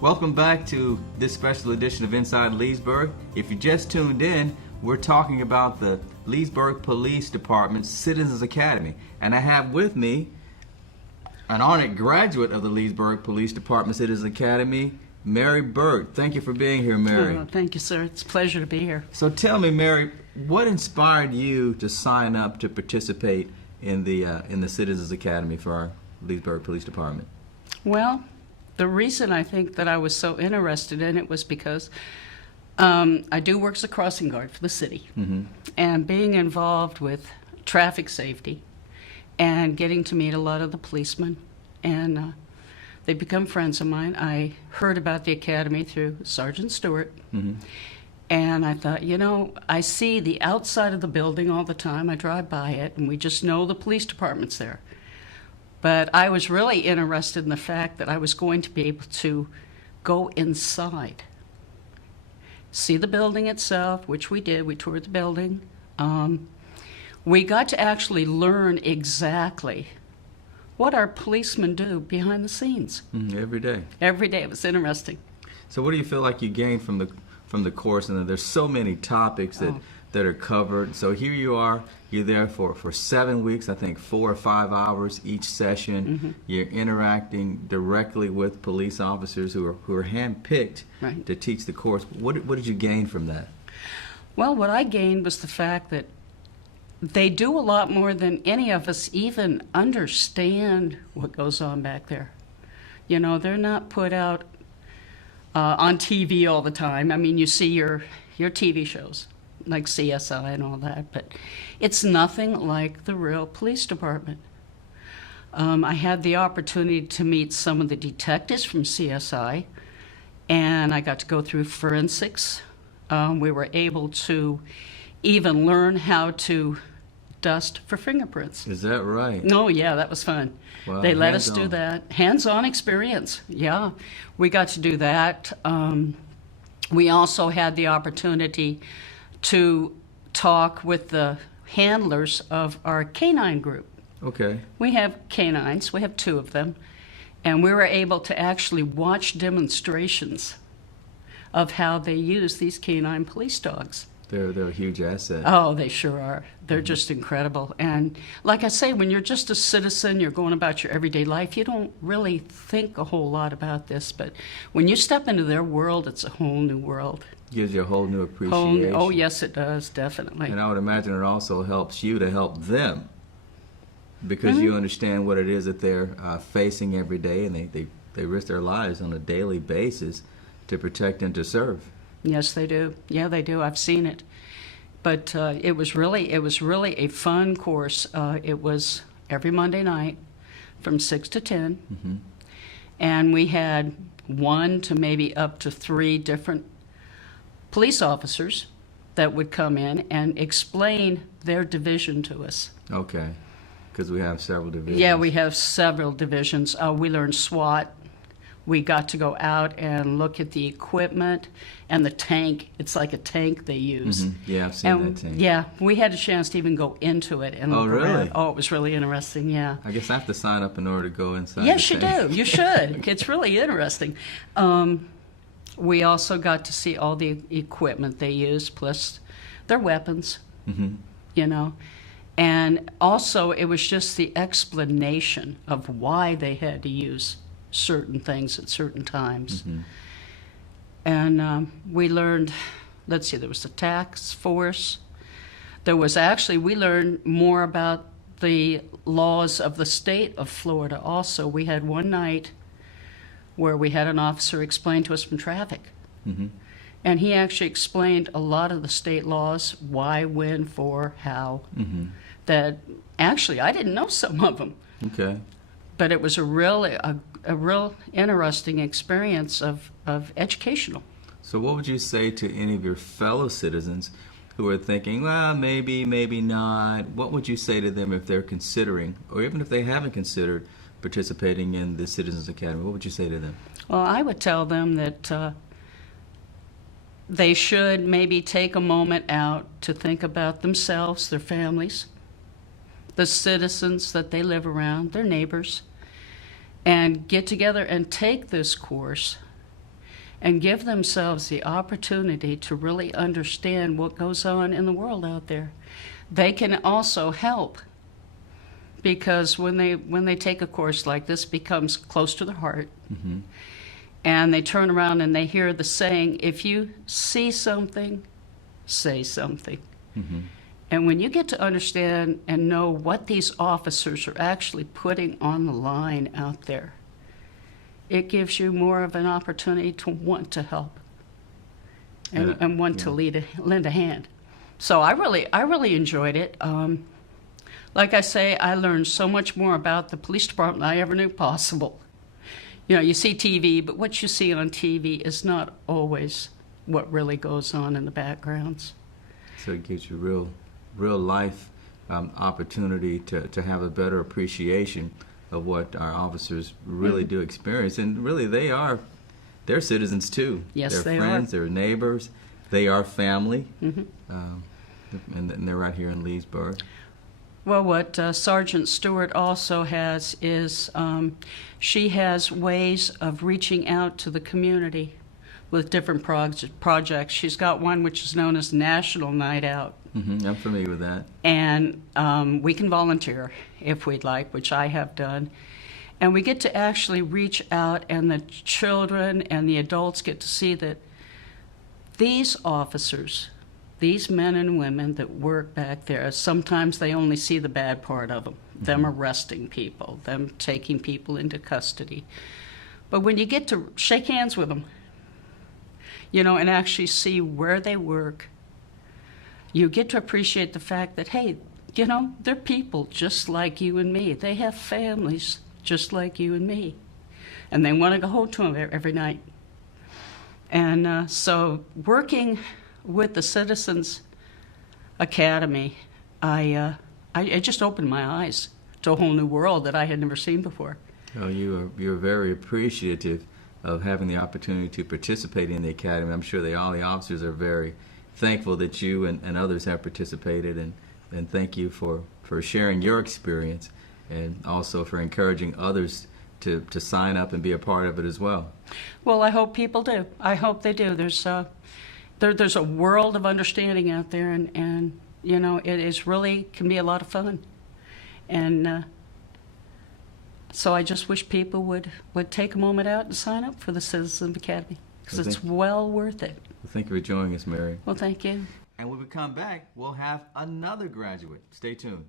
Welcome back to this special edition of Inside Leesburg. If you just tuned in, we're talking about the Leesburg Police Department Citizens Academy. And I have with me an honored graduate of the Leesburg Police Department Citizens Academy, Mary Burt. Thank you for being here, Mary. Oh, thank you, sir. It's a pleasure to be here. So tell me, Mary, what inspired you to sign up to participate in the Citizens Academy for our Leesburg Police Department? Well, the reason I think that I was so interested in it was because I do work as a crossing guard for the city. Mm-hmm. And being involved with traffic safety and getting to meet a lot of the policemen, and they've become friends of mine. I heard about the academy through Sergeant Stewart. Mm-hmm. And I thought, you know, I see the outside of the building all the time. I drive by it, and we just know the police department's there. But I was really interested in the fact that I was going to be able to go inside, see the building itself, which we did. We toured the building. We got to actually learn exactly what our policemen do behind the scenes. Every day. Every day. It was interesting. So what do you feel like you gained from the course? And there's so many topics that are covered. So here you are, you're there for 7 weeks, I think 4 or 5 hours each session. Mm-hmm. You're interacting directly with police officers who are handpicked Right. to teach the course. What did you gain from that? Well, what I gained was the fact that they do a lot more than any of us even understand what goes on back there. You know, they're not put out on TV all the time. I mean, you see your TV shows, like CSI and all that, but it's nothing like the real police department. I had the opportunity to meet some of the detectives from CSI, and I got to go through forensics. We were able to even learn how to dust for fingerprints. Is that right? Oh, yeah, that was fun. Wow, They let us hands-on. do that. Hands-on experience, yeah. We got to do that. We also had the opportunity to talk with the handlers of our canine group. Okay. We have canines, we have 2 of them, and we were able to actually watch demonstrations of how they use these canine police dogs. They're a huge asset. Oh, they sure are. They're just incredible. And like I say, when you're just a citizen, you're going about your everyday life, you don't really think a whole lot about this. But when you step into their world, it's a whole new world. Gives you a whole new appreciation. Oh, yes, it does, definitely. And I would imagine it also helps you to help them, because you understand what it is that they're facing every day, and they risk their lives on a daily basis to protect and to serve. Yes, they do. Yeah, they do. I've seen it. But it was really a fun course. It was every Monday night from 6 to 10. Mm-hmm. And we had 1 to maybe up to 3 different police officers that would come in and explain their division to us. Okay, because we have several divisions. Yeah, we have several divisions. We learned SWAT. We got to go out and look at the equipment and the tank. It's like a tank they use. Mm-hmm. Yeah, I've seen that tank. Yeah, we had a chance to even go into it and look really? around. Oh, it was really interesting, yeah. I guess I have to sign up in order to go inside. Yes, the you tank. do. You should. It's really interesting. We also got to see all the equipment they use, plus their weapons, Mm-hmm. you know. And also, it was just the explanation of why they had to use certain things at certain times. Mm-hmm. And we learned, let's see, there was the task force. We learned more about the laws of the state of Florida also. We had one night where we had an officer explain to us from traffic. Mm-hmm. And he actually explained a lot of the state laws, why, when, for, how, Mm-hmm. that actually I didn't know some of them. Okay. But it was a real interesting experience of educational. So what would you say to any of your fellow citizens who are thinking, well, maybe, maybe not? What would you say to them if they're considering, or even if they haven't considered participating in the Citizens Academy? What would you say to them? Well, I would tell them that they should maybe take a moment out to think about themselves, their families, the citizens that they live around, their neighbors, and get together and take this course and give themselves the opportunity to really understand what goes on in the world out there. They can also help, because when they take a course like this, it becomes close to their heart. Mm-hmm. And they turn around and they hear the saying, if you see something, say something. Mm-hmm. And when you get to understand and know what these officers are actually putting on the line out there, it gives you more of an opportunity to want to help and want to lend a hand. So I really enjoyed it. Like I say, I learned so much more about the police department than I ever knew possible. You know, you see TV, but what you see on TV is not always what really goes on in the backgrounds. So it gives you real life opportunity to have a better appreciation of what our officers really do experience. And really, they're citizens too. Yes, they're they friends, are. they're neighbors, they are family. Mm-hmm. And they're right here in Leesburg. Well, what Sergeant Stewart also has is she has ways of reaching out to the community with different projects. She's got one which is known as National Night Out. Mm-hmm. I'm familiar with that. And we can volunteer if we'd like, which I have done. And we get to actually reach out, and the children and the adults get to see that these officers, these men and women that work back there, sometimes they only see the bad part of them, them arresting people, them taking people into custody. But when you get to shake hands with them, you know, and actually see where they work, you get to appreciate the fact that, hey, you know, they're people just like you and me. They have families just like you and me. And they want to go home to them every night. And so working with the Citizens Academy, I just opened my eyes to a whole new world that I had never seen before. Oh, you're very appreciative of having the opportunity to participate in the academy. I'm sure all the officers are very thankful that you and others have participated, and thank you for sharing your experience, and also for encouraging others to sign up and be a part of it as well. Well, I hope people do. I hope they do. There's a world of understanding out there, and you know, it is really can be a lot of fun. And so I just wish people would take a moment out and sign up for the Citizens Academy, because it's well worth it. Well, thank you for joining us, Mary. Well, thank you. And when we come back, we'll have another graduate. Stay tuned.